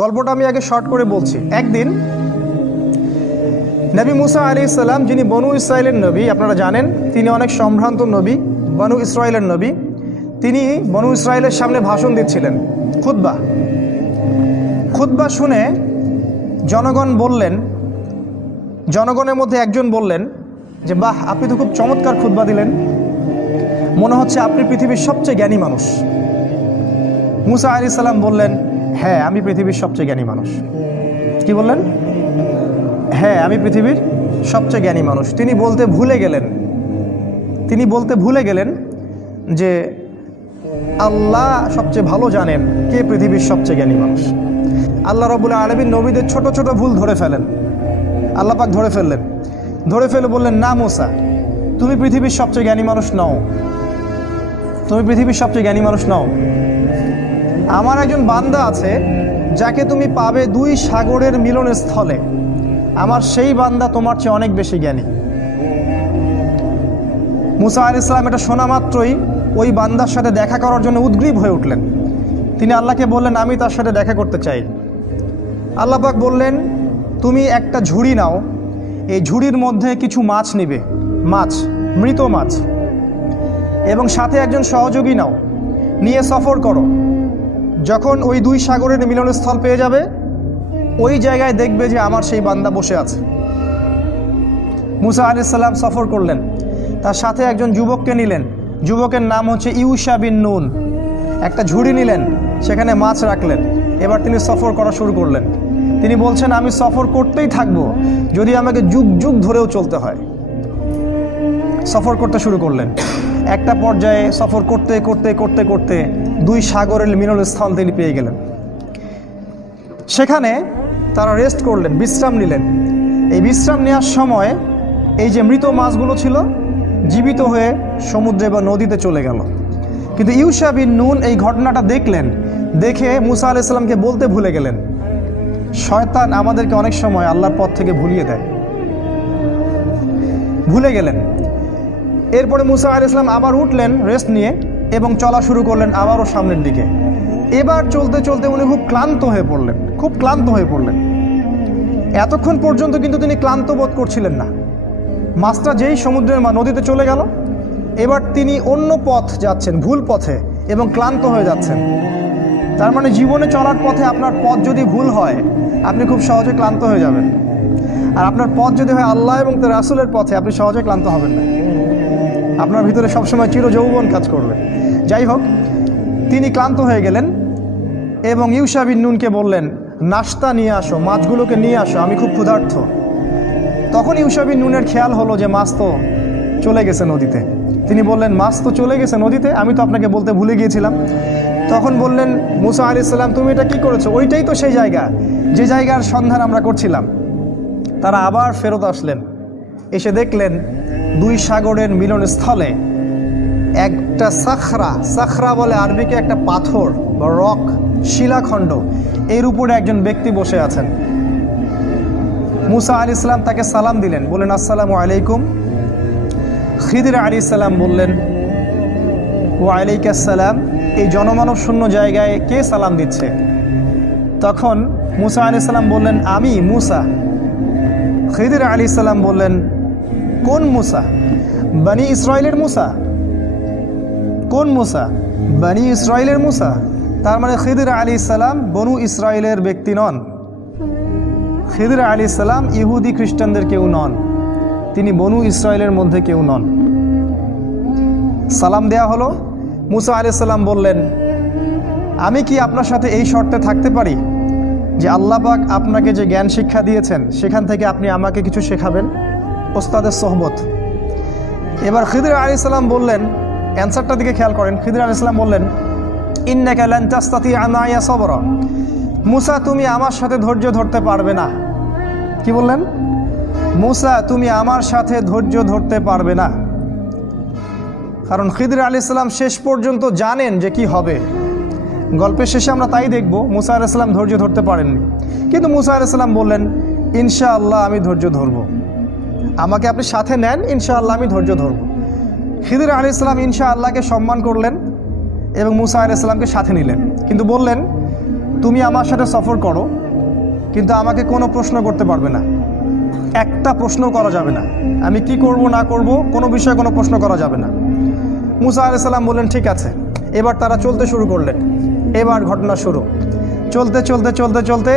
গল্পটা আমি আগে শর্ট করে বলছি। একদিন নবী মুসা আলাইহিস সালাম, যিনি বনু ইসরাইলের নবী, আপনারা জানেন তিনি অনেক সম্ভ্রান্ত নবী, বনু ইসরাইলের নবী। তিনি বনু ইসরাইলের সামনে ভাষণ দিচ্ছিলেন, খুতবা শুনে জনগণের মধ্যে একজন বললেন যে বাহ, আপনি তো খুব চমৎকার খুতবা দিলেন, মনে হচ্ছে আপনি পৃথিবীর সবচেয়ে জ্ঞানী মানুষ। মুসা আলাইহিস সালাম বললেন, হ্যাঁ আমি পৃথিবীর সবচেয়ে জ্ঞানী মানুষ। কি বললেন? হ্যাঁ আমি পৃথিবীর সবচেয়ে জ্ঞানী মানুষ। তিনি বলতে ভুলে গেলেন যে আল্লাহ সবচেয়ে ভালো জানেন কে পৃথিবীর সবচেয়ে জ্ঞানী মানুষ। আল্লাহ রাব্বুল আলামিন নবীদের ছোট ছোট ভুল ধরে ফেলেন, আল্লাহ পাক ধরে ফেলে বললেন, না মুসা, তুমি পৃথিবীর সবচেয়ে জ্ঞানী মানুষ নও, আমার একজন বান্দা আছে যাকে তুমি পাবে দুই সাগরের মিলনস্থলে, আমার সেই বান্দা তোমার চেয়ে অনেক বেশি জ্ঞানী। মুসা আলাইহিস সালাম এটা শোনা মাত্রই ওই বান্দার সাথে দেখা করার জন্য উদ্গ্রীব হয়ে উঠলেন। তিনি আল্লাহকে বললেন, আমি তার সাথে দেখা করতে চাই। আল্লাহ পাক বললেন, তুমি একটা ঝুড়ি নাও, এই ঝুড়ির মধ্যে কিছু মাছ নিবে, মৃত মাছ, এবং সাথে একজন সহযোগী নাও, নিয়ে সফর করো। যখন ওই দুই সাগরের মিলনস্থল পেয়ে যাবে, ওই জায়গায় দেখবে যে আমার সেই বান্দা বসে আছে। মুসা আলাইহিস সালাম সফর করলেন, তার সাথে একজন যুবককে নিলেন, যুবকের নাম হচ্ছে ইউশা বিন নুন। একটা ঝুড়ি নিলেন, সেখানে মাছ রাখলেন। এবার তিনি সফর করা শুরু করলেন। তিনি বলছেন, আমি সফর করতেই থাকবো, যদি আমাকে যুগ যুগ ধরেও চলতে হয়। সফর করতে শুরু করলেন। একটা পর্যায়ে সফর করতে করতে করতে করতে দুই সাগরের মিলনস্থল তিনি পেয়ে গেলেন। সেখানে তারা রেস্ট করলেন, বিশ্রাম নিলেন। এই বিশ্রাম নেওয়ার সময় এই যে মৃত মাছগুলো ছিল জীবিত হয়ে সমুদ্রে বা নদীতে চলে গেল। কিন্তু ইউশা বিন নুন এই ঘটনাটা দেখে মুসা আলাইহিস সালামকে বলতে ভুলে গেলেন। শয়তান আমাদেরকে অনেক সময় আল্লাহর পথ থেকে ভুলে গেলেন। এরপরে মুসা আলাইহিস সালাম আবার উঠলেন রেস্ট নিয়ে এবং চলা শুরু করলেন আবারও সামনের দিকে। এবার চলতে চলতে উনি খুব ক্লান্ত হয়ে পড়লেন। এতক্ষণ পর্যন্ত কিন্তু তিনি ক্লান্ত বোধ করছিলেন না। মাছটা যেই সমুদ্রের নদীতে চলে গেল, এবার তিনি অন্য পথ যাচ্ছেন, ভুল পথে, এবং ক্লান্ত হয়ে যাচ্ছেন। তার মানে জীবনে চলার পথে আপনার পথ যদি ভুল হয়, আপনি খুব সহজে ক্লান্ত হয়ে যাবেন। আর আপনার পথ যদি হয় আল্লাহ এবং তার রাসূলের পথে, আপনি সহজে ক্লান্ত হবেন না। আপনার ভিতরে সবসময় চিরযৌবন কাজ করবে। যাই হোক, তিনি ক্লান্ত হয়ে গেলেন এবং ইউশা বিন নুনকে বললেন, নাশতা নিয়ে আসো, মাছগুলোকে নিয়ে আসো, আমি খুব ক্ষুধার্ত। তখন ইউশা বিন নুনের খেয়াল হলো যে মাছ তো চলে গেছে নদীতে। তিনি বললেন, মাছ তো চলে গেছে নদীতে, আমি তো আপনাকে বলতে ভুলে গিয়েছিলাম। তখন বললেন মুসা আলাইহিস সালাম, তুমি এটা কি করেছো? ওইটাই তো সেই জায়গা, যে জায়গার সন্ধান আমরা করছিলাম। তারা আবার ফেরত আসলেন, এসে দেখলেন দুই সাগরের মিলনস্থলে একটা সাখরা বলে আরবিকে একটা পাথর বা রক, শিলাখণ্ড, এর উপরে একজন ব্যক্তি বসে আছেন। মুসা আলাইহিস সালাম তাকে সালাম দিলেন, বললেন আসসালামু আলাইকুম। খিদির আলাইহিস সালাম বললেন, ওয়া আলাইকাস সালাম। এই জনমানব শূন্য জায়গায় কে সালাম দিচ্ছে? তখন মুসা আলাইহিস সালাম বললেন, আমি মুসা। খিদির আলাইহিস সালাম বললেন, কোন মুসা? বনি ইসরাইলের মুসা? কোন মুসা? বনি ইসরাইলের মুসা। তার মানে খিদির আলাইহিস সালাম বনু ইসরাইলের ব্যক্তি নন। খিদির আলাইহিস সালাম ইহুদি খ্রিস্টানদের কেউ নন, তিনি বনু ইসরাইলের মধ্যে কেউ নন। সালাম দেয়া হলো। মুসা আলাইহিস সালাম বললেন, আমি কি আপনার সাথে এই শর্তে থাকতে পারি যে আল্লাহ পাক আপনাকে যে জ্ঞান শিক্ষা দিয়েছেন সেখান থেকে আপনি আমাকে কিছু শেখাবেন? ওস্তাদের সোহবত। এবার খিদির আলাইহিস সালাম বললেন, অ্যান্সারটার দিকে খেয়াল করেন। খিদির আলাইহিস সালাম বললেন, ইন্নাকা লান তাসতাতিআ মাইয়া সাবরা। মুসা, তুমি আমার সাথে ধৈর্য ধরতে পারবে না। কি বললেন? মুসা, তুমি আমার সাথে ধৈর্য ধরতে পারবে না। কারণ খিদির আলাইহিস সালাম শেষ পর্যন্ত জানেন যে কি হবে। গল্পের শেষে আমরা তাই দেখব, মুসা আলাইহিস সালাম ধৈর্য ধরতে পারেননি। কিন্তু মুসা আলাইহিস সালাম বললেন, ইনশাআল্লাহ আমি ধৈর্য ধরব, আমাকে আপনি সাথে নেন, ইনশাআল্লাহ আমি ধৈর্য ধরব। খিদির আলাইহিস সালাম ইনশাআল্লাহকে সম্মান করলেন এবং মুসা আলাইহিস সালামকে সাথে নিলেন, কিন্তু বললেন তুমি আমার সাথে সফর করো, কিন্তু আমাকে কোনো প্রশ্ন করতে পারবে না, একটা প্রশ্ন করা যাবে না। আমি কি করব না করব কোনো বিষয়ে কোনো প্রশ্ন করা যাবে না। মুসা আলাইহিস সালাম বললেন ঠিক আছে। এবার তারা চলতে শুরু করলেন। এবার ঘটনা শুরু। চলতে চলতে চলতে চলতে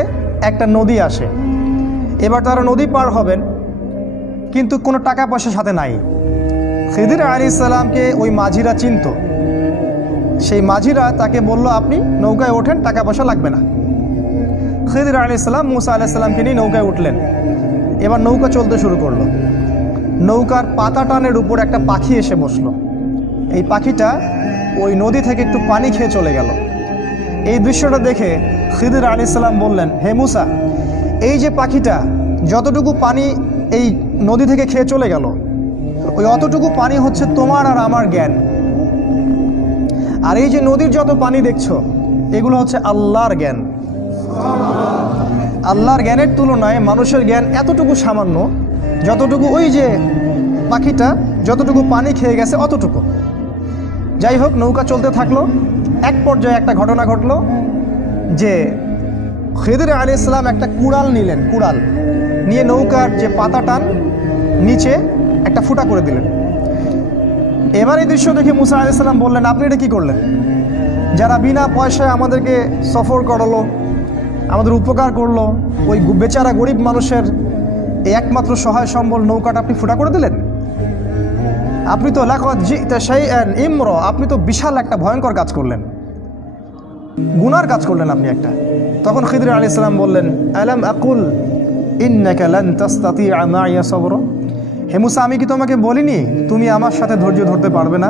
একটা নদী আসে। এবার তারা নদী পার হবেন, কিন্তু কোনো টাকা পয়সা সাথে নাই। খিদির আলাইহিস সালামকে ওই মাঝিরা চিনত। সেই মাঝিরা তাকে বলল, আপনি নৌকায় ওঠেন, টাকা পয়সা লাগবে না। খিদির আলাইহিস সালাম মুসা আলাইহিস সালামকে নিয়ে নৌকায় উঠলেন। এবার নৌকা চলতে শুরু করলো। নৌকার পাতা টানের উপর একটা পাখি এসে বসলো। এই পাখিটা ওই নদী থেকে একটু পানি খেয়ে চলে গেল। এই দৃশ্যটা দেখে খিদির আলাইহিস সালাম বললেন, হে মুসা, এই যে পাখিটা যতটুকু পানি এই নদী থেকে খেয়ে চলে গেল, ওই অতটুকু পানি হচ্ছে তোমার আর আমার জ্ঞান। আর এই যে নদীর যত পানি দেখছো, এগুলো হচ্ছে আল্লাহর জ্ঞান। আল্লাহর জ্ঞানের তুলনায় মানুষের জ্ঞান এতটুকু সামান্য, যতটুকু ওই যে পাখিটা যতটুকু পানি খেয়ে গেছে অতটুকু। যাই হোক, নৌকা চলতে থাকলো। এক পর্যায়ে একটা ঘটনা ঘটলো যে খিদির আলাইহিস সালাম একটা কুড়াল নিলেন। কুড়াল নিয়ে নৌকার যে পাতা টান নিচে একটা ফুটা করে দিলেন। এবার এই দৃশ্য দেখে মুসা আলাইহিস সালাম বললেন, আপনি এটা কী করলেন? যারা বিনা পয়সায় আমাদেরকে সফর করালো, আমাদের উপকার করলো, ওই বেচারা গরিব মানুষের এই একমাত্র সহায় সম্বল নৌকাটা আপনি ফুটা করে দিলেন। আপনি তো লাকাদ জি'তা শাইআন ইমরা, আপনি তো বিশাল একটা ভয়ঙ্কর কাজ করলেন, গুনার কাজ করলেন আপনি একটা। তখন খিদির আলাইহিস সালাম বললেন, আলাম আকুল ইন্নাকা লান তাসতাতিআ মাইয়া সাবরা, হে মুসা, আমি কি তোমাকে বলিনি তুমি আমার সাথে ধৈর্য ধরতে পারবে না?